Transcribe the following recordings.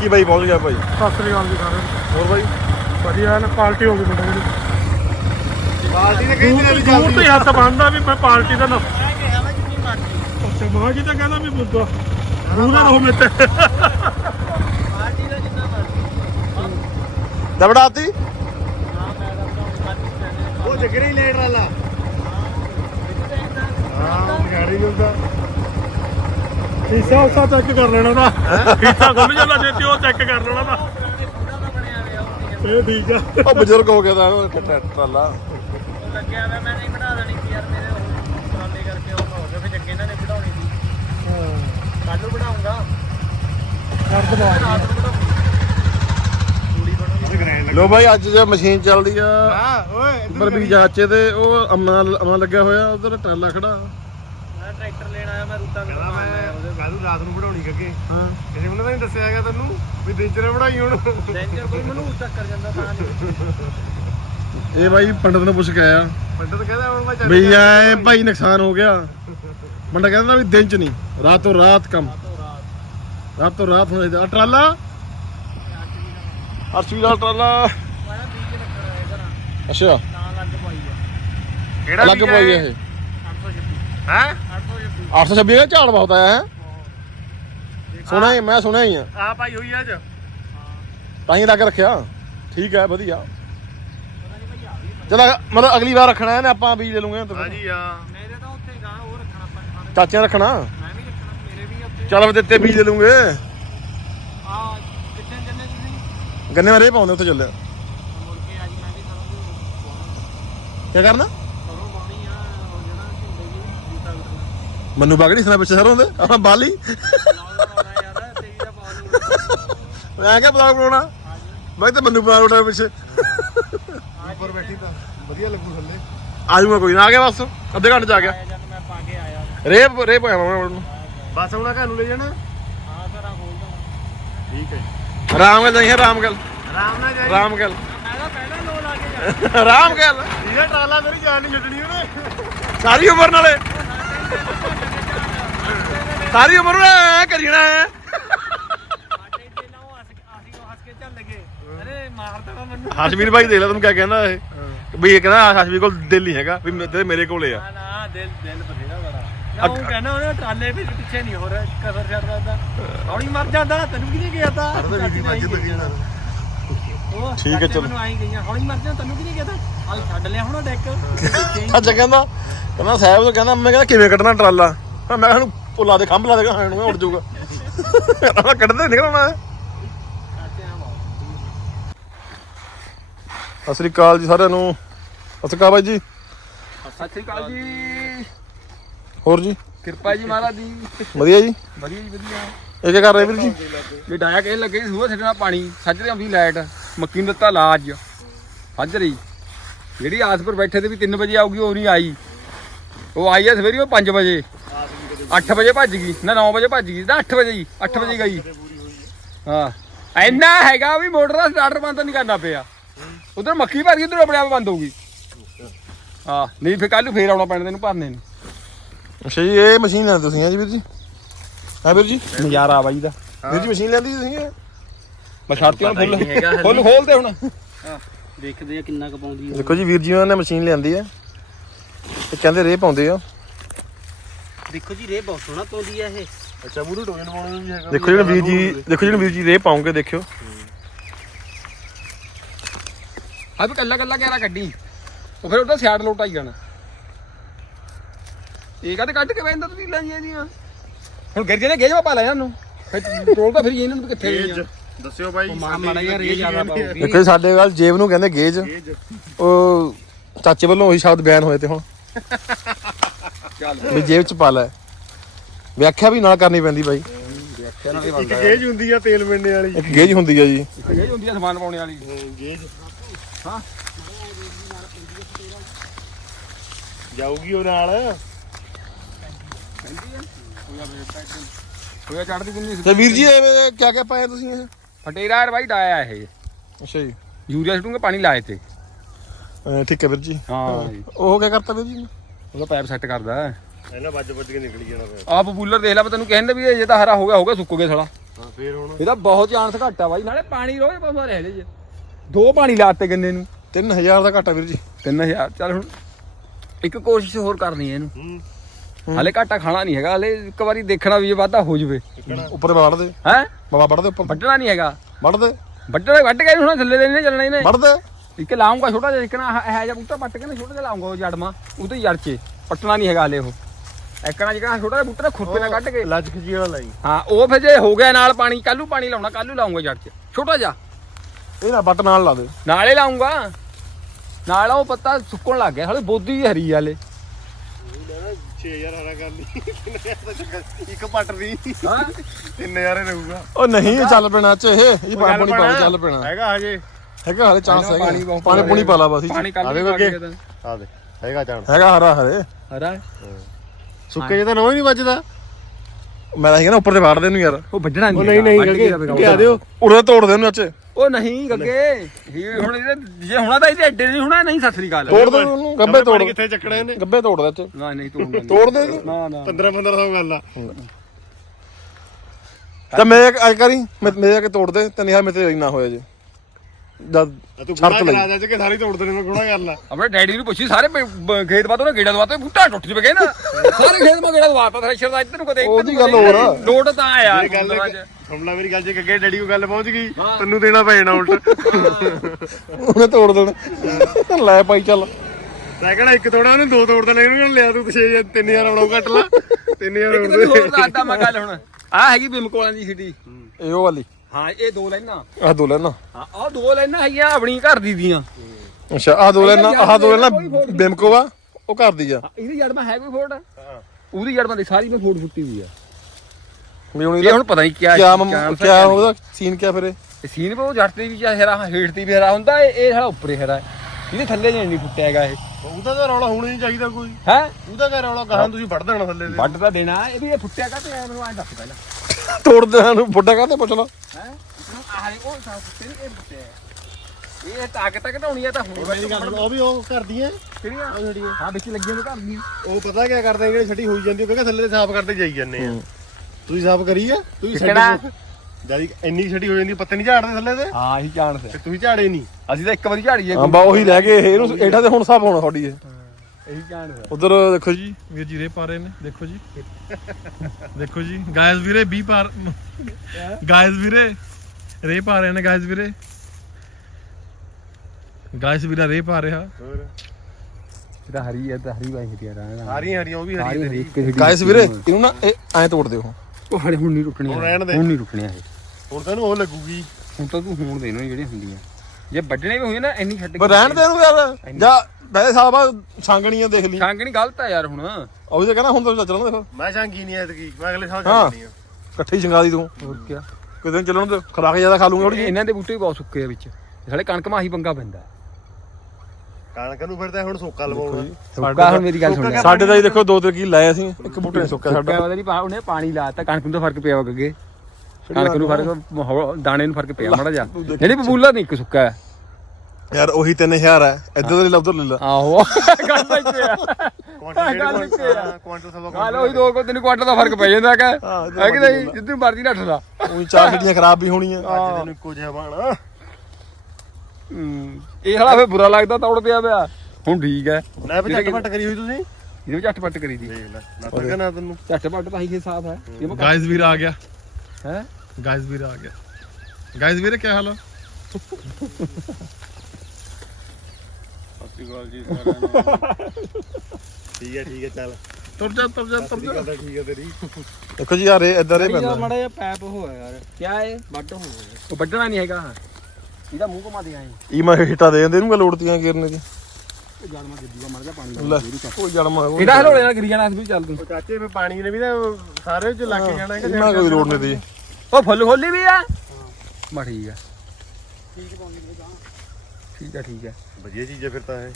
ਵਿੱਕੀ ਬਾਈ ਪਹੁੰਚ ਗਿਆ ਭਾਈ? ਸਤਿ ਸ੍ਰੀ ਅਕਾਲ ਜੀ ਸਾਰਿਆਂ ਨੂੰ ਹੋਰ ਬਾਈ? ਵਧੀਆ ਨਾ ਪਾਰਟੀ ਹੋ ਗਈ ਮੁੰਡੇ ਦੀ। ਪਾਰਟੀ ਨੇ ਕਹੀ ਦੂਰ ਦੂਰ ਤੇ ਹੱਥ ਬੰਨਦਾ ਵੀ ਮੈਂ ਪਾਰਟੀ ਦਾ ਨਾ। ਅੱਛਾ ਮਾਂ ਜੀ ਤਾਂ ਕਹਿੰਦਾ ਵੀ ਬੁੱਧਾ। ਦੂਰ ਰਹੋ ਮੇਰੇ ਤੇ। ਦਬੜਾਤੀ? ਉਹ ਜਗਰੇ ਹੀ ਲੇਟ ਹਾਂ। ਗਾੜੀ ਹੁੰਦਾ। ਹਿੱਸਾ ਉਸਾ ਚੈੱਕ ਕਰ ਲੈਣਾ ਦਾ ਹਿੱਸਾ ਖੁੱਲ ਜਾਂਦਾ ਜੇ ਤੇ ਉਹ ਚੈੱਕ ਕਰ ਲੈਣਾ ਦਾ ਇਹ ਠੀਕ ਆ। ਉਹ ਬਜ਼ੁਰਗ ਹੋ ਗਿਆ ਤਾਂ ਟੱਟਾ ਟਰਾਲਾ। ਲੱਗਿਆ ਵਾ ਮੈਂ ਨਹੀਂ ਬਣਾ ਦੇਣੀ ਸੀ ਯਾਰ ਮੇਰੇ ਟਰਾਲੇ ਕਰਕੇ ਉਹ ਹੋ ਗਿਆ ਫਿਰ ਜੱਗੇ ਇਹਨਾਂ ਨੇ ਬਣਾਉਣੀ ਸੀ। ਕੱਲ ਨੂੰ ਬਣਾਉਂਗਾ ਕਰ ਦਵਾ ਰਾਤ ਨੂੰ ਬਣਾਉਂਗਾ ਪੂਰੀ ਬਣੂਗੀ। ਲੋ ਬਾਈ ਅੱਜ ਜੇ ਮਸ਼ੀਨ ਚੱਲਦੀ ਆ ਹਾਂ ਓਏ ਉੱਪਰ ਵੀ ਜਾਚੇ ਤੇ ਉਹ ਅਮਨਾ ਅਮਨਾ ਲੱਗਿਆ ਹੋਇਆ ਉਧਰ ਟਰਾਲਾ ਖੜਾ। ਮੈਂ ਟਰੈਕਟਰ ਲੈਣ ਆਇਆ ਮੈਂ ਰੂਟਾ ਵੀ ਮਾਰਨਾ ਯਾਰ ਉਹਦੇ ਕੱਲ ਨੂੰ ਰਾਤ ਨੂੰ ਬਣਾਉਣੀ ਗੱਗੇ ਹਾਂ। ਕਿਸੇ ਨੂੰ ਤਾਂ ਨਹੀਂ ਦੱਸਿਆ ਹੈਗਾ ਤੈਨੂੰ ਵੀ ਦਿਨ ਚ ਨਾ ਬਣਾਈ ਹੁਣ। ਡੈਂਜਰ ਕੋਈ ਮੈਨੂੰ ਚੱਕਰ ਜਾਂਦਾ ਤਾਂ ਨਹੀਂ। ਇਹ ਬਾਈ ਪੰਡਤ ਨੂੰ ਪੁੱਛ ਕੇ ਆਇਆ। ਪੰਡਤ ਕਹਿੰਦਾ ਹੁਣ ਮੈਂ ਚੱਲ ਵੀ ਐ ਭਾਈ ਨੁਕਸਾਨ ਹੋ ਗਿਆ। ਬੰਦਾ ਕਹਿੰਦਾ ਵੀ ਦਿਨ ਚ ਨਹੀਂ ਰਾਤੋਂ ਰਾਤ ਕੰਮ। ਰਾਤੋਂ ਰਾਤ ਹੋਣਾ ਚਾਹੀਦਾ। ਆਹ ਟਰਾਲਾ? ਅਰਸ਼ਵੀ ਦਾ ਟਰਾਲਾ। ਮੈਂ ਬੀਜ ਰੱਖਣਾ ਹੈ ਘਰਾਂ ਅੱਛਾ। ਨਾ ਲੱਗ ਪਾਈ ਆ। ਕਿਹੜਾ ਅਲੱਗ ਪਾਈ ਇਹ। 826 ਹੈ? 826 826 ਦਾ ਝਾੜ ਬਹੁਤ ਆਇਆ ਹੈ? ਸੁਣਿਆ ਹੀ ਮੈਂ ਸੁਣਿਆ ਹੀ ਆ। ਆ ਭਾਈ ਹੋਈ ਅੱਜ? ਤਾਂ ਹੀ ਲੱਗ ਰੱਖਿਆ। ਠੀਕ ਹੈ ਵਧੀਆ। ਚਲ ਮਤਲਬ ਅਗਲੀ ਵਾਰ ਰੱਖਣਾ ਹੈ ਨਾ ਆਪਾਂ ਬੀਜ ਲੈ ਲੂਗੇ ਹਾਂਜੀ ਹਾਂ। ਮੇਰੇ ਤਾਂ ਉੱਥੇ ਗਾਂ ਉਹ ਰੱਖਣਾ ਆਪਾਂ ਚਾਚਿਆਂ ਰੱਖਣਾ? ਮੈਂ ਵੀ ਰੱਖਣਾ ਮੇਰੇ ਵੀ ਉੱਥੇ। ਚੱਲ ਫਿਰ ਦਿੱਤੇ ਬੀਜ ਲੈ ਲੂਗੇ। ਆ ਕਿੱਥੇ ਜੰਨੇ ਤੁਸੀਂ? ਗੰਨੇ ਵਾਲੇ ਪਾਉਂਦੇ ਉੱਥੇ ਚੱਲਿਆ ਮੁੜ ਕੇ ਅੱਜ ਮੈਂ ਵੀ ਕਰੂੰਗੀ। ਕੀ ਕਰਨਾ ਕਰੋ ਬਾਣੀ ਆ ਉਹ ਜਿਹੜਾ ਝੁੰਡੇ ਜੀ ਬੂਟਾ ਬੂਟਾ ਮੈਨੂੰ ਬਾਗੜੀ ਸੁਣਾ ਪਿੱਛੇ ਸਰੋਂ ਦੇ ਆਪਾਂ ਬਾਲੀ। ਦਾ ਮੈਂ ਕਿਹਾ ਬਲੌਗ ਬਣਾਉਣਾ। ਮੈਂ ਤਾਂ ਮੈਨੂੰ ਬਣਾ ਉਠਾ ਪਿੱਛੇ। ਉੱਪਰ ਬੈਠੀ ਤਾਂ ਵਧੀਆ ਲੱਗੂ ਥੱਲੇ। ਆ ਜਾਊਗਾ ਕੋਈ ਨਾ ਆ ਗਿਆ ਬਸ। ਅੱਧੇ ਘੰਟੇ ਚ ਆ ਗਿਆ। ਮੈਂ ਪਾ ਕੇ ਆਇਆ ਰੇਪ ਰੇਪ ਹੋਇਆ ਮੈਂ ਨੂੰ ਬਸ ਹੁਣ ਘਰ ਨੂੰ ਲੈ ਜਾਣਾ। ਹਾਂ ਘਰਾਂ ਖੋਲਦਾ ਠੀਕ ਹੈ ਆਰਾਮ ਗੱਲ ਜਾਈਏ ਆਰਾਮ ਗੱਲ ਆਰਾਮ ਨਾਲ ਜਾਈ। ਆਰਾਮ ਤਾਂ ਪਹਿਲਾਂ ਲੋ ਲਾ ਕੇ ਜਾ। ਆਰਾਮ ਗੱਲ ਇਹਦਾ ਟਰਾਲਾ ਮੇਰੀ ਜਾਨ ਨਹੀਂ ਛੱਡਣੀ ਉਹਨੇ। ਸਾਰੀ ਉਮਰ ਨਾਲੇ। ਸਾਰੀ ਉਮਰ ਐ ਹੈ ਤੇ ਉਹ ਹੱਸ ਆਸੀ ਉਹ ਹੱਸ ਕੇ ਚੱਲ ਲਗੇ ਅਰੇ ਮਾਰ ਦੇਣਾ ਮੈਨੂੰ ਹਸ਼ਮੀਰ ਭਾਈ ਦੇਖ ਲੈ ਤੈਨੂੰ ਕਿਆ ਕਹਿੰਦਾ ਇਹ। ਵੀ ਇਹ ਕਹਿੰਦਾ ਹਸ਼ਮੀਰ ਕੋਲ ਦਿਲ ਨਹੀਂ ਹੈਗਾ ਵੀ ਮੇਰੇ ਮੇਰੇ ਕੋਲੇ ਆ। ਨਾ ਨਾ ਦਿਲ ਦਿਲ ਬਥੇਰਾ ਬੜਾ। ਉਹ ਕਹਿੰਦਾ ਉਹਨੇ ਟਰਾਲੇ ਵਿੱਚ ਪਿੱਛੇ ਨਹੀਂ ਹੋ ਰਿਹਾ ਕਸਰ ਛੱਡਦਾ ਹੁੰਦਾ ਹੌਲੀ ਮਰ ਜਾਂਦਾ ਤੈਨੂੰ ਕਿਹਨੇ ਗਿਆ ਤਾਂ ਚਾਚੀ ਨੇ ਆਈ ਗਈਆਂ। ਉਹ ਠੀਕ ਹੈ, ਚਲੋ। ਮੈਨੂੰ ਆਈ ਗਈਆਂ। ਹੌਲੀ ਮਰ ਜਾ ਤੈਨੂੰ ਕਿਹਨੇ ਗਿਆ ਤਾਂ? ਆ ਛੱਡ ਲਿਆ ਹੁਣ ਡੈਕ। ਅੱਛਾ ਕਹਿੰਦਾ ਕਹਿੰਦਾ ਸਾਹਿਬ ਤੋਂ ਕਹਿੰਦਾ ਮੈਂ ਕਹਿੰਦਾ ਕਿਵੇਂ ਕੱਢਣਾ ਟਰਾਲਾ? ਮੈਂ ਕਿਹਾ ਇਹਨੂੰ ਪੁੱਲਾ ਦੇ ਖੰਭ ਲਾ ਦੇ ਹਾਂ ਨੂੰ ਉੱਡ ਜਾਊਗਾ। ਕਹਿੰਦਾ ਕੱਢਦੇ ਨਿਕਲਣਾ ਸਤਿ ਸ੍ਰੀ ਅਕਾਲ ਜੀ ਸਾਰਿਆਂ ਨੂੰ। ਸਤਿ ਸ੍ਰੀ ਅਕਾਲ ਬਾਈ ਜੀ। ਸਤਿ ਸ਼੍ਰੀ ਅਕਾਲ ਜੀ। ਹੋਰ ਜੀ? ਕਿਰਪਾ ਜੀ ਮਹਾਰਾਜ ਦੀ ਵਧੀਆ ਜੀ? ਵਧੀਆ ਜੀ ਵਧੀਆ। ਇਹ ਕੀ ਕਰ ਰਹੇ ਵੀਰ ਜੀ? ਇਹ ਡਾਇਆ ਕੇ ਲੱਗੇ ਸੂਹ ਛੱਡਣਾ ਪਾਣੀ ਸੱਜਰੇ ਆਉਂਦੀ ਲਾਈਟ। ਮੱਕੀ ਨੂੰ ਦਿੱਤਾ ਲਾਜ। ਸੱਜਰੀ ਜਿਹੜੀ ਆਸ ਪਰ ਬੈਠੇ ਤੇ ਵੀ 3 ਵਜੇ ਆਊਗੀ ਉਹ ਨਹੀਂ ਆਈ। ਉਹ ਆਈ ਆ ਸਵੇਰੇ ਉਹ 5 ਵਜੇ। 8 ਵਜੇ ਭੱਜ ਗਈ। ਨਾ 9 ਵਜੇ ਭੱਜ ਗਈ। ਨਾ 8 ਵਜੇ ਜੀ 8 ਵਜੇ ਗਈ। ਹਾਂ। ਇੰਨਾ ਹੈਗਾ ਵੀ ਮੋਟਰ ਦਾ ਸਟਾਰਟਰ ਬੰਦ ਨਹੀਂ ਕਰਨਾ ਪਿਆ। ਉਧਰ ਮੱਕੀ ਭਰ ਗਈ ਉਧਰ ਆਪਣੇ ਆਪ ਬੰਦ ਹੋਊਗੀ ਹਾਂ। ਨਹੀਂ ਫਿਰ ਕੱਲ ਨੂੰ ਫੇਰ ਆਉਣਾ ਪੈਣਾ ਤੈਨੂੰ ਭਰਨੇ ਨੂੰ। ਅੱਛਾ ਜੀ ਇਹ ਮਸ਼ੀਨ ਲੈਂਦੇ ਤੁਸੀਂ ਹਾਂ ਜੀ ਵੀਰ ਜੀ? ਹਾਂ ਵੀਰ ਜੀ? ਨਜ਼ਾਰਾ ਬਾਈ ਦਾ। ਵੀਰ ਜੀ ਮਸ਼ੀਨ ਲੈਂਦੀ ਤੁਸੀਂ ਇਹ? ਬਸ਼ਾਤੀਆਂ ਫੁੱਲ ਫੁੱਲ ਖੋਲਦੇ ਹੁਣ। ਦੇਖਦੇ ਆ ਕਿੰਨਾ ਕੁ ਪਾਉਂਦੀ ਦੇਖੋ ਜੀ ਵੀਰ ਜੀ ਉਹਨਾਂ ਨੇ ਮਸ਼ੀਨ ਲਿਆਂਦੀ ਹੈ ਤੇ ਕਹਿੰਦੇ ਰੇ ਪਾਉਂਦੇ ਆ। ਦੇਖੋ ਜੀ ਰੇ ਬਹੁਤ ਸੋਹਣਾ ਪਾਉਂਦੀ ਆ ਇਹ। ਅੱਛਾ ਮੂਰੂ ਟੋਏ ਨੂੰ ਪਾਉਣਾ ਵੀ ਹੈਗਾ। ਦੇਖੋ ਜਿਹੜੇ ਵੀਰ ਜੀ ਦੇਖੋ ਜਿਹੜੇ ਵੀਰ ਜੀ ਰੇ ਪਾਉਂਗੇ ਦੇਖਿਓ। ਆ ਵੀ ਕੱਲਾ ਕੱਲਾ ਗੈਰਾ ਕੱਢੀ। ਉਹ ਫਿਰ ਉਹਦਾ ਸਿਆੜ ਲੋਟ ਆਈ ਜਾਣਾ। ਇਹ ਕਾਹਤੇ ਕੱਢ ਕੇ ਬੈਂਦਾ ਤੁਸੀਂ ਲੈ ਜਾਂਦੀਆਂ ਹੁਣ ਗਿਰ ਜਨੇ ਗੇਜ ਪਾ ਲੈ ਇਹਨੂੰ ਫਿਰ ਟੋਲ ਤਾਂ ਫਿਰ ਇਹਨਾਂ ਨੂੰ ਕਿੱਥੇ ਗਈਆਂ ਦੱਸਿਓ ਬਾਈ ਮਾੜਾ ਜਿਹਾ ਰੇ ਜ਼ਿਆਦਾ ਪਾਉਗੀ ਦੇਖੋ ਜੀ ਸਾਡੇ ਗੱਲ ਜੇਬ ਨੂੰ ਕਹਿੰਦੇ ਗੇਜ। ਉਹ ਚਾਚੇ ਵੱਲੋਂ ਉਹੀ ਸ਼ਬਦ ਬਿਆਨ ਹੋਏ ਤੇ ਹੁਣ। ਚੱਲ। ਵੀ ਜੇਬ ਚ ਪਾ ਲੈ। ਵਿਆਖਿਆ ਵੀ ਨਾਲ ਕਰਨੀ ਪੈਂਦੀ ਬਾਈ। ਇੱਕ ਗੇਜ ਹੁੰਦੀ ਆ ਤੇਲ ਮਿਲਣੇ ਵਾਲੀ। ਇੱਕ ਗੇਜ ਹੁੰਦੀ ਆ ਜੀ। ਗੇਜ ਹੁੰਦੀ ਆ ਸਮਾਨ ਪਾਉਣੇ ਵਾਲੀ। ਗੇਜ। ਹਾਂ। ਜਾਊਗੀ ਉਹ ਨਾਲ। ਹੋਇਆ ਚੜਦੀ ਕਿੰਨੀ ਤੇ ਵੀਰ ਜੀ ਇਹ ਕਿਆ ਕਿਆ ਪਾਇਆ ਤੁਸੀਂ ਇਹ? ਫਟੇਰਾ ਯਾਰ ਬਾਈ ਡਾਇਆ ਇਹ। ਅੱਛਾ ਜੀ। ਯੂਰੀਆ ਛਡੂਗੇ ਪਾਣੀ ਲਾਏ ਤੇ ਅਹ ਠੀਕ ਹੈ ਵੀਰ ਜੀ। ਹਾਂ ਜੀ। ਉਹ ਕਿਆ ਕਰਤਾ ਵੀਰ ਜੀ? ਉਹਦਾ ਪੈਪ ਸੈੱਟ ਕਰਦਾ। ਇਹਨਾਂ ਵੱਜ ਵੱਜ ਕੇ ਨਿਕਲ ਜਾਣਾ ਫਿਰ। ਪਪੂਲਰ ਦੇਖ ਲੈ ਮੈਂ ਤੈਨੂੰ ਕਹਿੰਦੇ ਵੀ ਇਹ ਜੇ ਤਾਂ ਹਰਾ ਹੋ ਗਿਆ ਹੋ ਗਿਆ ਸੁੱਕ ਗਿਆ ਸਾਲਾ। ਹਾਂ ਫੇਰ ਹੁਣ? ਇਹਦਾ ਬਹੁਤ ਚਾਂਸ ਘੱਟ ਆ ਬਾਈ। ਨਾਲੇ ਪਾਣੀ ਰੋਜ਼ ਪਾਉਂਦਾ ਰਹਿ ਜੇ ਦੋ ਪਾਣੀ ਲਾਤੇ ਗੰਨੇ ਨੂੰ। 3000 ਦਾ ਘਾਟਾ ਵੀਰ ਜੀ। 3000 ਚੱਲ ਹੁਣ ਇੱਕ ਕੋਸ਼ਿਸ਼ ਹੋਰ ਕਰਨੀ ਹੈ ਇਹਨੂੰ। ਹੂੰ। ਹਲੇ ਘਾਟਾ ਖਾਣਾ ਨਹੀਂ ਹੈਗਾ ਹਲੇ ਇੱਕ ਵਾਰੀ ਦੇਖਣਾ ਵੀ ਜੇ ਵਾਧਾ ਹੋ ਜਵੇ। ਉੱਪਰ ਵੜ ਦੇ ਹੈ? ਬਾਬਾ ਵੜ ਦੇ ਉੱਪਰ। ਵੱਢਣਾ ਨਹੀਂ ਹੈਗਾ। ਵੜ ਦੇ ਵੱਢਣਾ ਵੱਢ ਕੇ ਹੁਣ ਥੱਲੇ ਦੇ ਨਹੀਂ ਚੱਲਣਾ ਇਹਨੇ। ਵੜ ਦੇ ਇੱਕ ਲਾਉਂਗਾ ਛੋਟਾ ਜਿਹਾ ਇਕਣਾ ਇਹ ਜਿਹਾ ਬੂਟਾ ਪੱਟ ਕੇ ਨਾ ਛੋਟਾ ਜਿਹਾ ਲਾਉਂਗਾ ਉਹ ਜੜਮਾ ਉਹਦੇ ਜੜ 'ਚ ਪੱਟਣਾ ਨਹੀਂ ਹੈਗਾ ਹਲੇ ਉਹ। ਇਕਣਾ ਜਿਹੜਾ ਛੋਟਾ ਜਿਹਾ ਬੂਟਾ ਨਾ ਖੁਰਪੇ ਨਾਲ ਕੱਢ ਕੇ। ਲੱਜ ਖਜੀ ਵਾਲਾ ਲਾਈ। ਹਾਂ ਉਹ ਫਿਰ ਜੇ ਹੋ ਗਿਆ ਨਾਲ ਪਾਣੀ ਕੱਲੂ ਪਾਣੀ ਲਾਉਣਾ ਕੱਲੂ ਲਾਉਂਗਾ ਜੜ 'ਚ ਛੋਟਾ ਜਿਹਾ। ਇਹ ਨਾ ਬੱਟ ਨਾਲ ਲਾ ਦੇ। ਨਾਲੇ ਲਾਉਂਗਾ। ਨਾਲ ਉਹ ਪੱਤਾ ਸੁੱਕਣ ਲੱਗ ਗਿਆ। ਹਲੇ ਬੋਦੀ ਹਰੀ ਵਾਲੇ 6000 ਹਰਾ ਕਰ ਲਈ। ਇੱਕ ਪੱਟ ਦੀ। ਹਾਂ? 3000 ਰਹੂਗਾ। ਉਹ ਨਹੀਂ ਇਹ ਚੱਲ ਪੈਣਾ ਚ ਇਹ। ਇਹ ਪਾਣੀ ਪੂਣੀ ਪਾ ਕੇ ਚੱਲ ਪੈਣਾ। ਹੈਗਾ ਹਜੇ। ਹੈਗਾ ਹਲੇ ਚਾਂਸ ਪਾਣੀ ਹੈਗਾ। ਬਹੁਤ ਪਾਣੀ ਪੂਣੀ ਪਾ ਲਾ ਬਸ ਇਹ 'ਚ। ਪਾਣੀ ਕੱਲ ਆਵੇ ਵੀ ਅੱਗੇ। ਅੱਗੇ ਆ ਦੇ ਹੈਗਾ ਜਾਣ ਹੈਗਾ ਹਰਾ ਹਰੇ। ਹਰਾ? ਸੁੱਕੇ ਜੇ ਤਾਂ ਨੋ ਹੀ ਨਹੀਂ ਵੱਜਦਾ। ਮੈਂ ਤਾਂ ਕਹਿੰਦਾ ਉੱਪਰ ਤੇ ਵੜ ਦੇ ਨੂੰ ਯਾਰ। ਉਹ ਵੱਢਣਾ ਉਹ ਨਹੀਂ ਨਹੀਂ ਨਹੀਂ ਕਰਕੇ ਕਿਹਾ ਦਿਓ? ਉਰੇ ਤੋੜ ਦੇ ਉਹਨੂੰ ਅੱਛੇ ਉਹ ਨਹੀਂ ਗੱਗੇ ਹੁਣ ਇਹਦੇ ਜੇ ਹੋਣਾ ਤਾਂ ਇਹਦੇ ਐਡੇ ਨਹੀਂ ਹੋਣਾ ਨਹੀਂ ਸਤਿ ਸ੍ਰੀ ਅਕਾਲ। ਤੋੜ ਦੇ ਉਹਨੂੰ। ਗੱਬੇ ਤੋੜ। ਕਿੱਥੇ ਚੱਕਣਾ ਇਹਨੇ? ਗੱਬੇ ਤੋੜ ਦੇ ਅੱਛੇ ਨਾ ਨਹੀਂ ਤੋੜਨਾ ਨਹੀਂ। ਤੋੜ ਦੇ। ਨਾ ਨਾ 15 1500 ਗੱਲ ਆ। ਤਾਂ ਮੈਂ ਇੱਕ ਅੱਜ ਕਰੀ। ਮੈਂ ਮੇਰੇ ਕੇ ਤੋੜ ਦੇ। ਤੇ ਨਿਹਾ ਮੇਰੇ ਤੇ ਨਾ ਹੋਇਆ ਜੇ। ਜਦ ਸ਼ਰਤ ਲਈ। ਕਰਾ ਜਾ ਚ ਕਿ ਸਾਰੀ ਤੋੜ ਦੇਣੇ ਮੈਂ ਗੁਣਾ ਕਰ ਲਾ। ਆਪਣੇ ਡੈਡੀ ਨੂੰ ਪੁੱਛੀ ਸਾਰੇ ਪ- ਬ- ਖੇਤ ਬਾਤੋਂ ਨਾ ਗੇੜਾ ਦਵਾਤੇ ਬੂਟਾ ਟੁੱਟ ਜਵੇ ਕਹਿੰਦਾ। ਸਾਰੇ ਖੇਤ ਮਾ ਗੇੜਾ ਦਵਾਤਾ ਥ੍ਰੈਸ਼ਰ ਦਾ ਇੱਧਰ ਨੂੰ ਕਦੇ ਇੱਧਰ ਉਹਦੀ ਨੂੰ ਗੱਲ ਕਦੇ ਹੋਰ ਆ। ਤਾਂ ਆ ਯਾਰ ਇਹ ਗੱਲ ਗੁੰਦਰਾਂ 'ਚ। ਸੁਣ ਲੈ ਮੇਰੀ ਗੱਲ ਜੇ ਅੱਗੇ ਡੈਡੀ ਕੋ ਗੱਲ ਪਹੁੰਚ ਗਈ। ਤੈਨੂੰ ਦੇਣਾ ਪੈ ਜਾਣਾ ਉਲਟ। ਉਹਨੇ ਤੋੜ ਦੇਣਾ। ਲੈ ਪਾਈ ਚੱਲ। ਮੈਂ ਕਹਣਾ ਇੱਕ ਤੋੜਾ ਉਹਨੇ ਦੋ ਤੋੜ ਦੇਣੇ ਇਹਨੂੰ ਲਿਆ ਤੂੰ 6 ਜਾਂ 3000 ਆਉਣਾ ਕੱਟ ਲਾ। 3000 ਇੱਕ ਤੈਨੂੰ ਹੋਰ ਦੱਸਦਾ ਮੈਂ ਗੱਲ ਹੁਣ। ਆ ਹੈਗੀ ਬਿਮਕੋਲਾਂ ਦੀ ਸਿਟੀ। ਇਹ ਉਹ ਵਾਲੀ। ਹਾਂ ਇਹ ਦੋ ਲੈਣਾ ਆਹ ਦੋ ਲੈਣਾ ਹਾਂ ਆਹ ਦੋ ਲੈਣਾ ਹੈਗੀਆਂ ਆਪਣੀ ਘਰ ਦੀ ਦੀਆਂ। ਅੱਛਾ ਆਹ ਦੋ ਲੈਣਾ ਆਹ ਦੋ ਲੈਣਾ ਬਿਮਕੋ ਆ ਉਹ ਘਰ ਦੀ ਆ। ਹਾਂ, ਇਹਦੀ ਜੜ ਮੈਂ ਹੈ ਕੋਈ ਫੋੜ ਉਹਦੀ ਜੜ ਮੈਂ ਦੀ ਸਾਰੀ ਮੈਂ ਫੋੜ ਫੁੱਟੀ ਹੋਈ ਆ। ਵੀ ਹੁਣ ਇਹ ਇਹਦਾ ਹੁਣ ਪਤਾ ਨਹੀਂ ਕਿਆ ਕਿਆ chance ਕਿਆ ਹੈ। ਉਹਦਾ ਸੀਨ ਕਿਆ ਫਿਰ ਇਹ? ਸੀਨ ਉਹ ਜੱਟ ਤੇ ਵੀ ਕਿਆ ਹਰਾ ਹੇਠ ਤੇ ਵੀ ਹਰਾ ਹੁੰਦਾ ਇਹ ਇਹ ਸਾਲਾ ਉੱਪਰੇ ਹਰਾ। ਹੈ। ਇਹਦੇ ਥੱਲੇ ਨਹੀਂ ਫੁੱਟਿਆ ਹੈਗਾ ਇਹ। ਉਹਦਾ ਤਾਂ ਰੌਲਾ ਹੋਣਾ ਨਹੀਂ ਚਾਹੀਦਾ ਕੋਈ। ਹੈ? ਉਹਦਾ ਕਾ ਰੌਲਾ ਗਾਹਾਂ ਤੁਸੀਂ ਵੱਢ ਦੇਣਾ ਥੱਲੇ ਦੇ। ਵੱਡ ਤਾਂ ਦੇਣਾ ਇਹ ਵੀ ਇਹ ਫੁੱਟਿਆ ਕਾ ਤੇ ਮੈਨੂੰ ਐਂ ਦੱਸ ਪਹਿਲਾਂ। ਤੋੜ ਦੇ ਨੂੰ ਫੁੱਟਾ ਕਾਹਤੇ ਪੁੱਛ ਲਾ। ਹੈ? ਆਹ ਉਹ ਸਾਹ ਫੁੱਟੇ ਨੀ, ਇਹ ਫੁੱਟਿਆ ਇਹ ਤਾਕਤ ਤੱਕ ਢਾਉਣੀ ਆ ਤਾਂ ਹੁਣ ਮੇਰੀ ਗੱਲ ਸੁਣ, ਉਹ ਵੀ ਉਹ ਕਰਦੀਆਂ ਕਿਹੜੀਆਂ? ਉਹ ਜਿਹੜੀਆਂ ਹਾਂ ਵਿੱਚ ਲੱਗੀਆਂ ਨੇ ਘਰ ਦੀਆਂ। ਉਹ ਪਤਾ ਕੀ ਕਰਦੇ ਆ, ਜਿਹੜੀ ਛੱਡੀ ਹੋਈ ਜਾਂਦੀ ਉਹ ਕਹਿੰਦੇ ਥੱਲੇ ਤੇ ਸਾਫ਼ ਕਰਦੇ ਜਾਈ ਜਾਂਦੇ ਆ। ਤੁਸੀਂ ਸਾਫ਼ ਕਰੀ ਆ? ਤੁਸੀਂ ਕਿਹੜਾ? ਜਦ ਇੰਨੀ ਛੱਡੀ ਹੋ ਜਾਂਦੀ ਪੱਤੇ ਨਹੀਂ ਝਾੜਦੇ ਥੱਲੇ ਤੇ? ਹਾਂ ਇਹੀ ਜਾਣਦੇ ਤੇ ਤੁਸੀਂ ਝਾੜੇ ਨਹੀਂ ਅਸੀਂ ਤਾਂ ਇੱਕ ਵਾਰੀ ਝਾੜੀਏ ਹਾਂ ਬਾ ਉਹੀ ਰਹਿ ਗਏ ਇਹ, ਇਹਨੂੰ ਇਹਦਾ ਤੇ ਹੁਣ ਹਿਸਾਬ ਹੋਣਾ ਤੁਹਾਡੀ ਇਹ। ਇਹੀ ਜਾਣਦੇ ਉਧਰ ਦੇਖੋ ਜੀ ਵੀਰ ਜੀ ਰੇ ਪਾ ਰਹੇ ਨੇ ਦੇਖੋ ਜੀ। ਦੇਖੋ ਜੀ ਗਾਇਸ ਵੀਰੇ 20 ਪਾਰ ਗਾਇਸ ਵੀਰੇ ਰੇ ਪਾ ਰਹੇ ਨੇ ਗਾਇਸ ਵੀਰੇ। ਗਾਇਸ ਵੀਰਾ ਰੇ ਪਾ ਰਿਹਾ। ਹੋਰ? ਇਹਦਾ ਹਰੀ ਹੈ ਤਾਂ ਹਰੀ ਬਾਈ ਹਰੀ ਆ ਸਾਰੀਆਂ ਹਰੀਆਂ ਉਹ ਵੀ ਹਰੀ ਗਾਇਸ ਵੀਰੇ ਇਹਨੂੰ ਨਾ ਇਹ ਐਂ ਤੋੜ ਦਿਓ। ਉਹ ਹਰੇ ਹੁਣ ਨਹੀਂ ਰੁਕਣੀ ਹੁਣ ਰਹਿਣ ਦੇ। ਹੁਣ ਨਹੀਂ ਰੁਕਣੀ ਇਹ। ਹੁਣ ਤੈਨੂੰ ਉਹ ਲੱਗੂਗੀ। ਹੁਣ ਤਾਂ ਤੂੰ ਹੋਣ ਦੇ ਨੂੰ ਜਿਹੜੀਆਂ ਹੁੰਦੀਆਂ। ਜੇ ਵੱਢਣੇ ਵੀ ਹੋਏ ਨਾ ਇੰਨੀ ਛੱਡ ਪਰ ਰਹਿਣ ਦੇ ਇਹਨੂੰ ਯਾਰ। ਜਾ ਵੈਸੇ ਸਾਹਿਬ ਆ ਛਾਂਗਣੀਆਂ ਦੇਖ ਲਈ। ਛਾਂਗਣੀ ਗਲਤ ਆ ਯਾਰ ਹੁਣ। ਉਹ ਜੇ ਕਹਿੰਦਾ ਹੁਣ ਤਾਂ ਚੱਲਣ ਦੇ ਫਿਰ ਮੈਂ ਸ਼ਾਂਗੀ ਨਹੀਂ ਐਤਕੀ ਮੈਂ ਅਗਲੇ ਸਾਲ ਹਾਂ। ਚੱਲਣੀ ਆ। ਇਕੱਠੇ ਹੀ ਚੰਗਾ ਦੀ ਤੂੰ। ਹੋਰ ਕੀ ਚੱਲਣ ਦੇ ਖਰਾਕ ਜ਼ਿਆਦਾ ਖਾ ਲੂੰਗਾ ਥੋੜੀ ਜਿਹੀ। ਇਹਨਾਂ ਦੇ ਬੂਟੇ ਵੀ ਬਹੁਤ ਸੁੱਕੇ ਆ ਵਿੱਚ। ਸਾਲੇ ਕਣਕ ਮਾਹੀ ਪੰਗਾ ਪੈਂਦਾ ਕਣਕ ਨੂੰ ਫਿਰ ਤਾਂ ਹੁਣ ਸੋਕਾ ਲਵਾਉਣਾ। ਸੁੱਕਾ ਹੁਣ ਮੇਰੀ ਗੱਲ ਸੁਣ ਲੈ। ਸਾਡੇ ਤਾਂ ਜੀ ਦੇਖੋ ਦੋ ਤਿੰਨ ਕੀ ਲਾਏ ਅਸੀਂ ਇੱਕ ਬੂਟੇ ਨੀ ਸੁੱਕਿਆ ਸਾਡਾ। ਸੁੱਕਾ ਨਹੀਂ ਪਾ ਉਹਨੇ ਪਾਣੀ ਲਾਤਾ ਕਣਕ ਨੂੰ ਤਾਂ ਫ਼ਰਕ ਪਿਆ ਕਣਕ ਨੂੰ ਫ਼ਰਕ ਮਾਹੌਲ- ਦਾਣੇ ਨੂੰ ਫ਼ਰਕ ਪਿਆ ਮਾੜਾ ਜਾ ਜਿਹੜੀ ਬਬੂਲਾ ਨਹੀਂ ਇੱਕ ਸੁੱਕਾ ਹੈ। ਯਾਰ ਉਹੀ 3000 ਹੈ। ਇੱਧਰ ਦੇ ਲੈ ਉਧਰ ਲੈ ਲਾ। ਆਹੋ। ਗੱਲ ਤਾਂ ਇੱਥੇ ਆ। ਕੁਆਂਟਲ ਗੱਲ ਇੱਥੇ ਆ। ਕੁਆਂਟਲ ਕੁਆਂਟਲ ਸਵਾ ਹਾਲ ਉਹੀ ਦੋ ਕੋ ਤਿੰਨ ਕੁਆਟਰ ਦਾ ਫ਼ਰਕ ਪੈ ਜਾਂਦਾ ਕਿ ਹਾਂ, ਹੈ ਕਿ ਨਹੀਂ? ਜਿੱਦੂ ਮਰਜ਼ੀ ਨੱਠ ਲਾ। ਉਹੀ ਚਾਰ ਗੱਡੀਆਂ ਖਰਾਬ ਵੀ ਹੋਣੀਆਂ। ਅੱਜ ਤੈਨੂੰ ਇੱਕੋ ਜਿਹਾ ਬਾਣਾ ਹੂੰ, ਇਹ ਸਾਲਾ ਫੇ ਬੁਰਾ ਲੱਗਦਾ ਤੌੜ ਪਿਆ ਪਿਆ। ਹੁਣ ਠੀਕ ਹੈ। ਨਾ ਵੀ ਝਟਪਟ ਕਰੀ ਹੋਈ ਤੁਸੀਂ? ਇਹਦੇ ਵਿੱਚ ਝੱਟ ਪੱਟ ਕਰੀ ਦੀ। ਦੇਖ ਲੈ ਨਾ ਤਾਂ ਨਾ ਤੈਨੂੰ। ਝੱਟ ਪੱਟ ਤਾਂ ਹੀ। ਸਾਫ਼ ਹੈ ਗਾਇਸ ਵੀਰ ਆ ਗਿਆ। ਹੈ? ਗਾਇਸ ਵੀਰ ਆ ਗਿਆ। ਗਾਇਸ ਵੀਰੇ ਕੀ ਹਾਲ ਆ ਠੀਕ ਹੈ ਠੀਕ ਹੈ ਚੱਲ। ਤੁਰ ਜਾ ਤੁਰ ਜਾ ਤੁਰ ਜਾ। ਠੀਕ ਹੈ ਤੇਰੀ। ਦੇਖੋ ਜੀ ਯਾਰ ਇਹ ਇੱਧਰ ਇਹ ਪੈਂਦਾ। ਜਿਹਾ ਪੈਪ ਹੋਇਆ ਯਾਰ। ਕੀ ਹੈ ਵੱਡ ਹੋ ਉਹ ਵੱਢਣਾ ਨਹੀਂ ਹੈਗਾ। ਇਹਦਾ ਮੂੰਹ ਘੁਮਾ ਦੇ ਆਏ। ਇਹ ਮੈਂ ਹਿੱਟਾ ਦੇ ਦਿੰਦੇ ਇਹਨੂੰ ਲੋੜਤੀਆਂ ਗਿਰਨੇ ਦੀ? ਜੜ ਮਾ ਗੱਡੀ ਦਾ ਮਰ ਜਾ ਪਾਣੀ ਲੈ ਉਹ ਜੜਮਾ ਉਹ ਇਹਦਾ ਹਲੋੜੇ ਨਾਲ ਗਿਰੀ ਜਾਣਾ ਵੀ ਚੱਲ ਤੂੰ। ਉਹ ਚਾਚੇ ਫੇ ਪਾਣੀ ਨੇ ਵੀ ਤਾਂ ਸਾਰੇ ਚ ਲੱਗ ਜਾਣਾ ਹੈਗਾ ਇਹਨਾਂ ਕੋਈ ਲੋੜ ਨਹੀਂ ਦੀ ਉਹ ਫੁੱਲ ਖੋਲੀ ਵੀ ਆ। ਬਾ ਠੀਕ ਆ। ਠੀਕ ਆ ਠੀਕ ਆ। ਵਧੀਆ ਚੀਜ਼ ਹੈ ਫਿਰ ਤਾਂ ਇਹ।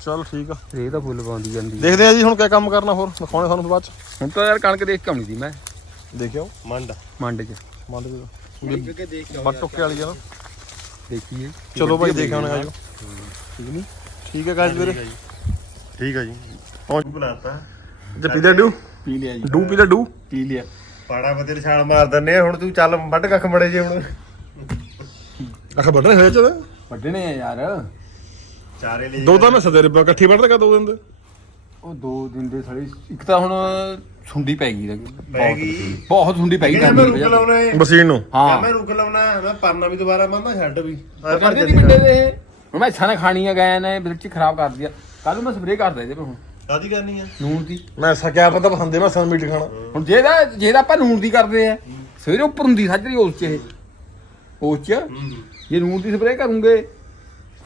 ਚਲ ਠੀਕ ਆ ਇਹ ਤਾਂ ਫੁੱਲ ਪਾਉਂਦੀ ਜਾਂਦੀ ਆ। ਦੇਖਦੇ ਆ ਜੀ ਹੁਣ ਕਿਆ ਕੰਮ ਕਰਨਾ ਹੋਰ ਦਿਖਾਉਣੇ ਤੁਹਾਨੂੰ ਬਾਅਦ ਚ। ਹੁਣ ਤਾਂ ਯਾਰ ਕਣਕ ਦੇਖ ਕੇ ਆਉਣੀ ਸੀ ਮੈਂ। ਦੇਖਿਓ। ਮੰਡ। ਮੰਡ 'ਚ। ਮੰਨ ਕੇ ਦੇਖ ਕੇ ਦੇਖ ਬੱਟ ਟੁੱਕੇ ਵਾਲੀ ਆ ਨਾ। ਦੇਖੀਏ। ਚਲੋ ਭਾਈ ਦੇਖ ਆਉਣੇ ਆਜੋ। ਠੀਕ ਨਹੀਂ ਠੀਕ ਹੈ ਗਾਇਸ ਵੀਰੇ? ਠੀਕ ਹੈ ਜੀ। ਪਹੁੰਚ ਬੁਲਾਤਾ ਜੇ ਪੀ ਲੈ ਡੂ? ਪੀ ਲਿਆ ਜੀ। ਡੂ ਪੀ ਲੈ ਡੂ? ਪੀ ਲਿਆ। ਪਾੜਾ ਤੇ ਛਾਲ ਮਾਰ ਦਿੰਨੇ ਆ ਹੁਣ ਤੂੰ ਚੱਲ ਵੱਢ ਕੱਖ ਮੜੇ ਜੇ ਹੁਣ। ਅੱਖ ਵੱਢਣੇ ਹੋਏ ਚਲ। ਵੱਢਣੇ ਆ ਯਾਰ। ਚਾਰੇ ਲਈ ਦੋ ਤਾਂ ਮੈਂ ਸਦੇ ਰਿਪਾ ਇਕੱਠੀ ਵੱਢ ਲਗਾ ਦੋ ਦਿਨ ਦੇ? ਉਹ ਦੋ ਦਿਨ ਦੇ ਸਾਲੇ ਇੱਕ ਤਾਂ ਹੁਣ ਸੁੰਡੀ ਪੈ ਗਈ ਲੱਗੀ। ਪੈ ਗਈ। ਬਹੁਤ ਸੁੰਡੀ ਪੈ ਗਈ ਮੈਂ ਰੁਕ ਲਾਉਣਾ ਹੈ ਮਸ਼ੀਨ ਨੂੰ। ਹਾਂ। ਮੈਂ ਰੁਕ ਲਾਉਣਾ ਮੈਂ ਪਰਨਾ ਵੀ ਦੁਬਾਰਾ ਮੰਨਦਾ ਛੱਡ ਵੀ। ਕਰਦੇ ਨਹੀਂ ਪਿੰਡੇ ਦੇ ਇਹ। ਹੁਣ ਮੈਂ ਛਾਣਾ ਖਾਣੀਆਂ ਗਏ ਨੇ ਮਿਰਚ ਖਰਾਬ ਕਰ ਦਿਆ ਕੱਲ ਨੂੰ ਮੈਂ ਸਪਰੇਅ ਕਰਦਾ ਇਹਦੇ ਪਰ ਹੁਣ। ਕਾਦੀ ਕਰਨੀ ਆ? ਨੂਣ ਦੀ। ਮੈਂ ਸਕਿਆ ਪਤਾ ਪਸੰਦੇ ਮੈਂ ਸਨ ਮੀਟ ਖਾਣਾ। ਹੁਣ ਜਿਹਦਾ ਜਿਹਦਾ ਆਪਾਂ ਨੂਣ ਦੀ ਕਰਦੇ ਆ ਸਵੇਰੇ ਉੱਪਰ ਹੁੰਦੀ ਸਾਜਰੀ ਉਸ ਚ ਇਹ। ਉਸ ਚ? ਜੇ ਨੂਣ ਦੀ ਸਪਰੇਅ ਕਰੂੰਗੇ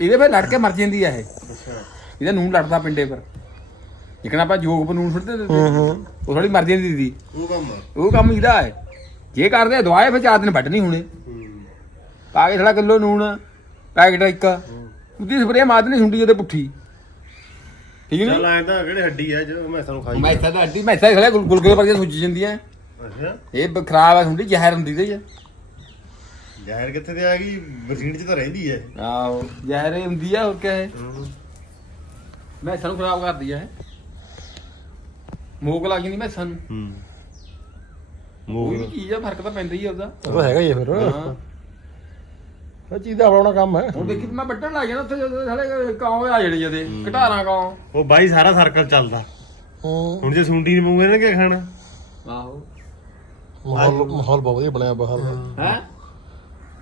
ਇਹਦੇ ਫਿਰ ਲੜ ਕੇ ਮਰ ਜਾਂਦੀ ਆ ਇਹ। ਅੱਛਾ। ਇਹਦਾ ਨੂਣ ਲੜਦਾ ਪਿੰਡੇ ਪਰ। ਜਿਕਣਾ ਆਪਾਂ ਜੋਗ ਪਰ ਨੂਣ ਸੁੱਟਦੇ ਦਿੰਦੇ ਹੂੰ ਹੂੰ। ਉਹ ਥੋੜੀ ਮਰ ਜਾਂਦੀ ਦੀ ਉਹ ਕੰਮ ਉਹ ਕੰਮ ਇਹਦਾ ਹੈ। ਜੇ ਕਰਦੇ ਆ ਦਵਾਏ ਫਿਰ ਚਾਰ ਦਿਨ ਵੱਢਣੀ ਹੁਣੇ। ਹੂੰ। ਪਾ ਕੇ ਥੋੜਾ ਕਿਲੋ ਨੂਣ ਪੈਕਟ ਇੱਕ। ਉਹਦੀ ਸਪਰੇਅ ਮਾਰਦਣੀ ਸੁੰਡੀ ਉਹਦੇ ਪੁੱਠੀ। ਠੀਕ ਚੱਲ ਨਹੀਂ ਐਂ ਤਾਂ ਕਿਹੜੇ ਹੱਡੀ ਆ ਜੋ ਮੈਂ ਸਾਨੂੰ ਖਾਈ ਮੈਸਾਂ ਦਾ ਅੱਡੀ ਮੈਸਾਂ ਖਲੇ ਗੁਲਗੁਲੇ ਵਰਗੇ ਸੁੱਜ ਜਾਂਦੀਆਂ। ਅੱਛਾ। ਇਹ ਖਰਾਬ ਆ ਸੁੰਡੀ ਜ਼ਹਿਰ ਹੁੰਦੀ ਤੇ ਜ਼ਹਿਰ ਕਿੱਥੇ ਤੇ ਆ ਗਈ? ਬਰਸੀਨ ਚ ਤਾਂ ਰਹਿੰਦੀ ਐ। ਆਹੋ ਜ਼ਹਿਰ ਹੀ ਹੁੰਦੀ ਆ ਹੋਰ ਕਿਆ ਹੈ। ਮੈਸਾਂ ਨੂੰ ਖਰਾਬ ਕਰਦੀ ਆ ਇਹ। ਮੋਕ ਲੱਗ ਜਾਂਦੀ ਮੈਸਾਂ ਨੂੰ। ਹੂੰ। ਕੋਈ ਵੀ ਚੀਜ਼ ਆ ਫ਼ਰਕ ਤਾਂ ਪੈਂਦਾ ਹੀ ਆ ਉਹਦਾ। ਉਹ ਹੈਗਾ ਹੀ ਆ ਫਿਰ। ਹਾਂ। ਇਹ ਚੀਜ਼ ਦਾ ਆਪਣਾ ਕੰਮ ਹੈ। ਹੁਣ ਦੇਖੀ ਮੈਂ ਵੱਢਣ ਲੱਗ ਜਾਣਾ ਉੱਥੇ ਜਦੋਂ ਸਾਲੇ ਕਾਉ ਆ ਜਿਹੜੇ ਜਦੇ ਘਟਾਰਾਂ ਕਾਉ ਉਹ ਬਾਈ ਸਾਰਾ ਸਰਕਲ ਚੱਲਦਾ। ਹੂੰ। ਹੁਣ ਜੇ ਸੁੰਡੀ ਨਹੀਂ ਪਊਗੇ ਨਾ ਕੀ ਖਾਣਾ? ਆਹੋ। ਮਾਹੌਲ ਮਾਹੌਲ ਬਹੁਤ ਵਧੀਆ ਬਣਿਆ ਬਾਹਰ। ਦਾ ਹੈ?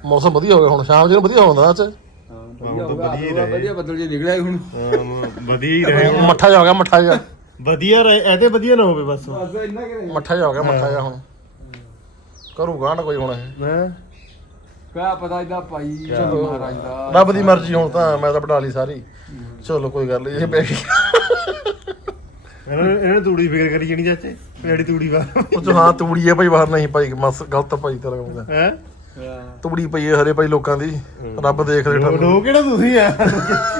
ਮੌਸਮ ਵਧੀਆ ਹੋ ਗਿਆ ਹੁਣ ਸ਼ਾਮ ਜਿਹਨੂੰ ਵਧੀਆ ਹੁੰਦਾ ਅੱਜ ਵਧੀਆ ਹੋ ਗਿਆ ਵਧੀਆ ਹੀ ਵਧੀਆ ਰਹੇ। ਵਧੀਆ ਬੱਦਲ ਜੇ ਨਿਕਲਿਆ ਹੁਣ। ਹਾਂ, ਵਧੀਆ ਹੀ ਰਹੇ। ਮੱਠਾ ਜਾ ਹੋ ਗਿਆ ਮੱਠਾ ਜਾ ਵਧੀਆ ਰਹੇ ਇਹ ਤੇ ਵਧੀਆ ਨਾ ਹੋਵੇ ਬਸ। ਬਸ ਇੰਨਾ ਕਿ ਮੱਠਾ ਜਾ ਹੋ ਗਿਆ ਮੱਠਾ ਜਾ ਹੁਣ। ਕਰੂ ਗਾਂਢ ਕੋਈ ਹੁਣ ਇਹ। ਹਾਂ? ਕਿਆ ਪਤਾ ਇਹਦਾ ਭਾਈ ਮਹਾਰਾਜ ਦਾ। ਰੱਬ ਦੀ ਮਰਜ਼ੀ ਹੁਣ ਤਾਂ ਮੈਂ ਤਾਂ ਬਣਾ ਲਈ ਸਾਰੀ। ਚਲੋ ਕੋਈ ਗੱਲ ਨਹੀਂ ਇਹ ਪੈ ਗਈ। ਇਹਨਾਂ ਨੇ ਇਹਨਾਂ ਨੇ ਤੂੜੀ ਫਿਕਰ ਕਰੀ ਜਾਣੀ ਚਾਚੇ ਮੇਰੀ ਤੂੜੀ ਵਾ ਉਹ ਚ ਹਾਂ ਤੂੜੀ ਹੈ ਭਾਈ ਬਾਹਰ ਨਹੀਂ ਭਾਈ ਮਸ ਗਲਤ ਭਾਈ ਤੇਰਾ ਹੈ? ਤੂੜੀ ਪਈ ਹੈ ਹਰੇ ਭਾਈ ਲੋਕਾਂ ਦੀ ਰੱਬ ਦੇਖ ਰਿਹਾ ਠੰਡ ਲੋਕ ਕਿਹੜਾ ਤੁਸੀਂ ਆ?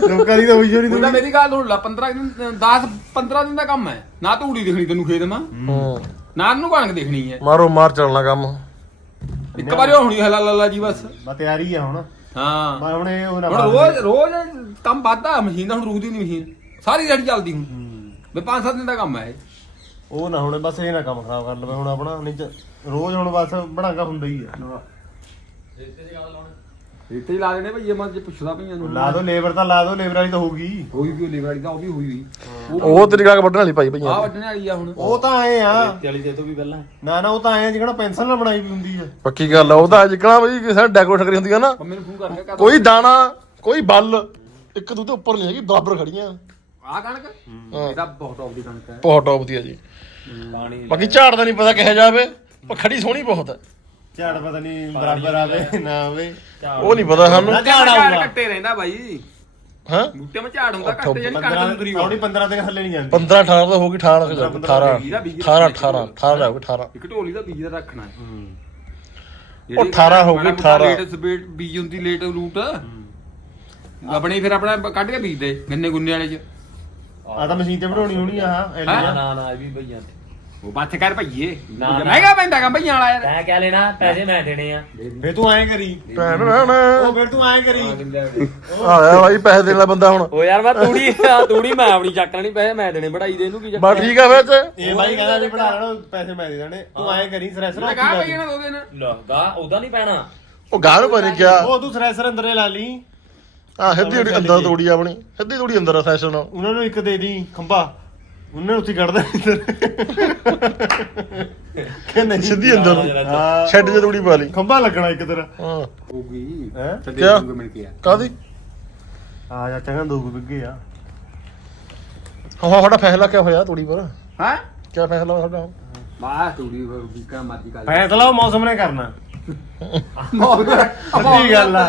ਲੋਕਾਂ ਦੀ ਤਾਂ ਹੋਈ ਜੋਰੀ ਉਹਦਾ ਮੇਰੀ ਗੱਲ ਸੁਣ ਲਾ 15 ਦਿਨ 10 15 ਦਿਨ ਦਾ ਕੰਮ ਹੈ। ਨਾ ਧੂੜੀ ਦਿਖਣੀ ਤੈਨੂੰ ਖੇਤ ਮਾ ਹੂੰ। ਨਾ ਨੂੰ ਕਣਕ ਦੇਖਣੀ ਹੈ। ਮਾਰੋ ਮਾਰ ਚੱਲਣਾ ਕੰਮ। ਇੱਕ ਵਾਰੀ ਹੋਣੀ ਹਲਾ ਲਾ ਜੀ ਬਸ। ਮੈਂ ਤਿਆਰੀ ਆ ਹੁਣ। ਹਾਂ। ਮੈਂ ਹੁਣ ਇਹ ਹੁਣ ਰੋਜ਼ ਰੋਜ਼ ਕੰਮ ਵੱਧਦਾ ਮਸ਼ੀਨ ਦਾ ਹੁਣ ਰੁਕਦੀ ਨਹੀਂ ਮਸ਼ੀਨ। ਸਾਰੀ ਦਿਹਾੜੀ ਚੱਲਦੀ ਹੁਣ। ਵੀ 5-7 ਦਿਨ ਦਾ ਕੰਮ ਹੈ ਉਹ ਨਾ ਹੁਣ ਬਸ ਇਹ ਨਾ ਕੰਮ ਖਰਾਬ ਕਰ ਲਵੇ ਹੁਣ ਆਪਣਾ ਨਹੀਂ ਰੋਜ਼ ਹੁਣ ਬਸ ਬਣਾਗਾ ਹੁੰਦਾ ਹੀ ਆ। ਰੇਤੇ ਹੀ ਲਾ ਦੇਣੇ ਭਈਏ ਮੈਂ ਜੇ ਪੁੱਛਦਾ ਭਈਆਂ ਨੂੰ ਲਾ ਦੋ ਲੇਬਰ ਤਾਂ ਲਾ ਦੋ ਲੇਬਰ ਵਾਲੀ ਤਾਂ ਹੋਊਗੀ। ਹੋਈ ਵੀ ਲੀਵਰ ਵਾਲੀ ਦਾ ਉਹ ਵੀ ਹੋਈ ਹੋਈ। ਉਹ ਤੇਰੀ ਗੱਲ ਵੱਢਣ ਵਾਲੀ ਭਾਈ ਆ ਭਈਆਂ ਵੱਢਣੇ ਵਾਲੀ ਆ ਹੁਣ। ਉਹ ਤਾਂ ਆਏ ਆ। ਵਾਲੀ ਦੇ ਤੋਂ ਵੀ ਪਹਿਲਾਂ। ਨਾ ਨਾ ਉਹ ਤਾਂ ਆਏ ਆ ਜਿਹੜਾ ਪੈਨਸਲ ਨਾਲ ਬਣਾਈ ਵੀ ਹੁੰਦੀ ਆ। ਪੱਕੀ ਗੱਲ ਆ ਉਹਦਾ ਜਿਕਣਾ ਬਈ ਕਿਸੇ ਡੈਕੋਰੇਸ਼ਨ ਕਰੀ ਹੁੰਦੀ ਆ ਨਾ। ਉਹ ਮੈਨੂੰ ਫੋਨ ਕਰਕੇ ਕਰ ਕੋਈ ਦਾਣਾ ਕੋਈ ਬੱਲ ਇੱਕ ਦੂਜੇ ਉੱਪਰ ਨਹੀਂ ਹੈਗੀ ਬਰਾਬਰ ਖੜੀਆਂ। ਆ ਕਣਕ? ਇਹਦਾ ਬਹੁਤ ਟੌਪ ਦੀ ਕਣਕ ਹੈ ਬਹੁਤ ਟੌਪ ਦੀ ਆ ਜੀ। ਪਾਣੀ ਬਾਕੀ ਝਾੜ ਦਾ ਨਹੀਂ ਪਤਾ ਕਿਹੋ ਜਾਵੇ ਪਰ ਖੜੀ ਸੋਹਣੀ ਬਹੁਤ ਹੈ ਝਾੜ ਪਤਾ ਨਹੀਂ ਬਰਾਬਰ ਆਵੇ ਨਾ ਆਵੇ। ਉਹ ਨਹੀਂ ਪਤਾ ਸਾਨੂੰ। ਨਾ ਝਾੜ ਆਊਗਾ ਕੱਟੇ ਰਹਿੰਦਾ ਬਾਈ। ਹਾਂ? ਬੂਟੇ ਮੈਂ ਝਾੜ ਹੁੰਦਾ ਕੱਟੇ ਜਾਨੀ 15 ਸੁੰਦਰੀ ਥੋੜੀ 15 ਦਿਨ ਥੱਲੇ ਨਹੀਂ ਜਾਂਦੀ। 15 18 ਤਾਂ ਹੋ ਗਈ 18 18 18 18 18 ਹੋ ਗਈ 18 ਇੱਕ ਢੋਲੀ ਦਾ ਬੀਜ ਦਾ ਰੱਖਣਾ ਹੈ। ਉਹ 18 ਹੋ ਗਈ, 18 ਲੇਟ ਸਪੀਡ ਬੀਜ ਹੁੰਦੀ ਲੇਟ ਰੂਟ ਆਪਣੀ ਫਿਰ ਆਪਣਾ ਕੱਢ ਕੇ ਬੀਜ ਦੇ ਗੰਨੇ ਗੁੰਨੇ ਵਾਲੇ ਚ। ਆ ਤਾਂ ਮਸ਼ੀਨ ਤੇ ਬਣਾਉਣੀ ਹੋਣੀ ਆ ਹੈਂ? ਨਾ ਨਾ ਨਾ ਇਹ ਵੀ ਭਈਆਂ ਤੇ। ਉਹ ਬੱਥ ਕਰ ਭਈਏ। ਨਾ, ਨਾ। ਮਹਿੰਗਾ ਪੈਂਦਾ ਕੰਮ ਭਈਆਂ ਵਾਲਾ ਯਾਰ। ਤੈਂ ਕਿਆ ਲੈਣਾ ਪੈਸੇ ਮੈਂ ਦੇਣੇ ਆ। ਫੇ ਤੂੰ ਐਂ ਕਰੀ। ਭੈਣ ਭੈਣ। ਉਹ ਫਿਰ ਤੂੰ ਐਂ ਕਰੀ। ਆਇਆ ਭਾਈ ਪੈਸੇ ਦੇਣ ਵਾਲਾ ਬੰਦਾ ਹੁਣ। ਓ ਯਾਰ ਮੈਂ ਤੂੜੀ ਤੂੜੀ ਮੈਂ ਆਪਣੀ ਚੱਕ ਲੈਣੀ ਪੈਸੇ ਮੈਂ ਦੇਣੇ ਬੜਾਈ ਦੇ ਇਹਨੂੰ ਕੀ ਬਸ ਠੀਕ ਆ ਵਿੱਚ। ਇਹ ਬਾਈ ਕਹਿੰਦਾ ਜੇ ਬਣਾ ਲੈਣਾ ਪੈਸੇ ਮੈਂ ਦੇ ਦੇਣੇ। ਤੂੰ ਐਂ ਕਰੀ ਸਰੈਸਰ ਮੈਂ ਕਹਾ ਭਈਆਂ ਦੋ ਦਿਨ ਲਗਾ ਉਹਦਾ ਨਹੀਂ ਪੈਣਾ। ਉਹ ਗਾਹ ਨੂੰ ਨੀ ਕਿਆ। ਉਹ ਤੂੰ ਸਰੈਸਰ ਅੰਦਰੇ ਲਾ ਲਈ। ਆ ਸਿੱਧੀ ਜਿਹੜੀ ਅੰਦਰ ਤੋੜੀ ਆਪਣੀ। ਸਿੱਧੀ ਤੋੜੀ ਅੰਦਰ ਆ ਸੈਸ਼ਨ ਉਹਨਾਂ ਨੂੰ ਇੱਕ ਦੇ ਦੀ ਖੰਭਾ। ਉਹਨਾਂ ਉੱਥੇ ਕੱਢ ਦੇ ਕਿ ਨਹੀਂ? ਸਿੱਧੀ ਅੰਦਰ ਹਾਂ। ਛੱਡ ਜੇ ਤੋੜੀ ਪਾ ਲਈ। ਖੰਭਾ ਲੱਗਣਾ ਇੱਕ ਤੇਰਾ। ਹਾਂ। ਹੋ ਗਈ ਹੈ? ਤੇ ਕਿਆ? ਮਿਲ ਕੇ ਆ। ਕਾਦੀ ਆ ਜਾ ਚੰਗਾ ਦੋ ਕੁ ਵਿੱਗੇ ਆ। ਹਾਂ ਸਾਡਾ ਫੈਸਲਾ ਕਿਆ ਹੋਇਆ ਤੋੜੀ ਪਰ? ਹਾਂ? ਕਿਆ ਫੈਸਲਾ ਹੋਇਆ ਸਾਡਾ? ਬਾ ਤੂੜੀ ਵੀਕਾ ਮਾਜੀ ਕਰ ਫੈਸਲਾ ਉਹ ਮੌਸਮ ਨੇ ਕਰਨਾ। ਸੱਚੀ ਗੱਲ ਆ।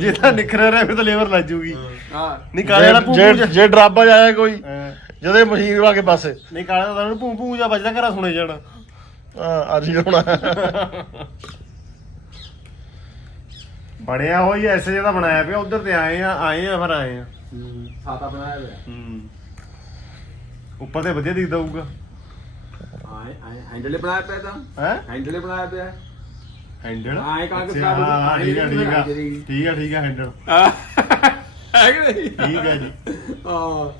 ਜੇ ਤਾਂ ਨਿਖਰ ਰਿਹਾ ਫਿਰ ਤਾਂ ਲੇਬਰ ਲੱਜ ਜੂਗੀ। ਹਾਂ। ਨਹੀਂ ਕਾਲੇ ਵਾਲਾ ਭੂ ਜੇ ਜੇ ਡਰਾਬਾ ਜਾਇਆ ਕੋਈ ਜਦੇ ਮਸ਼ੀਨ ਵਾ ਕੇ ਪਾਸੇ ਨਹੀਂ ਕਾਲੇ ਦਾ ਉਹਨੂੰ ਭੂ ਭੂ ਜਾਂ ਵੱਜਦਾ ਘਰਾਂ ਸੁਣੇ ਜਾਣਾ। ਹਾਂ ਅੱਜ ਹੀ ਹੋਣਾ। ਬਣਿਆ ਹੋਈ ਐਸੇ ਜਿਹਾ ਬਣਾਇਆ ਪਿਆ। ਉਧਰ ਤੇ ਆਏ ਆ ਆਏ ਆ ਫਿਰ ਆਏ ਆ। ਸਾਤਾ ਬਣਾਇਆ ਹੋਇਆ। ਹੂੰ। ਉੱਪਰ ਤੇ ਵਧੀਆ ਦਿਖਦਾ ਹੋਊਗਾ। ਹੈਂਡਲੇ ਬਣਾਇਆ ਪਿਆ ਤਾਂ। ਹੈ? ਹੈਂਡਲੇ ਬਣਾਇਆ ਪਿਆ। ਹੈਂਡਲ ਆਏਂ ਕਣਕ ਅੱਛਾ, ਹੋ ਠੀਕ ਆ ਠੀਕ ਆ। ਠੀਕ ਆ ਠੀਕ ਆ ਹੈਂਡਲ ਹੈ ਕਿ ਨਹੀਂ? ਠੀਕ ਆ ਜੀ। ਹਾਂ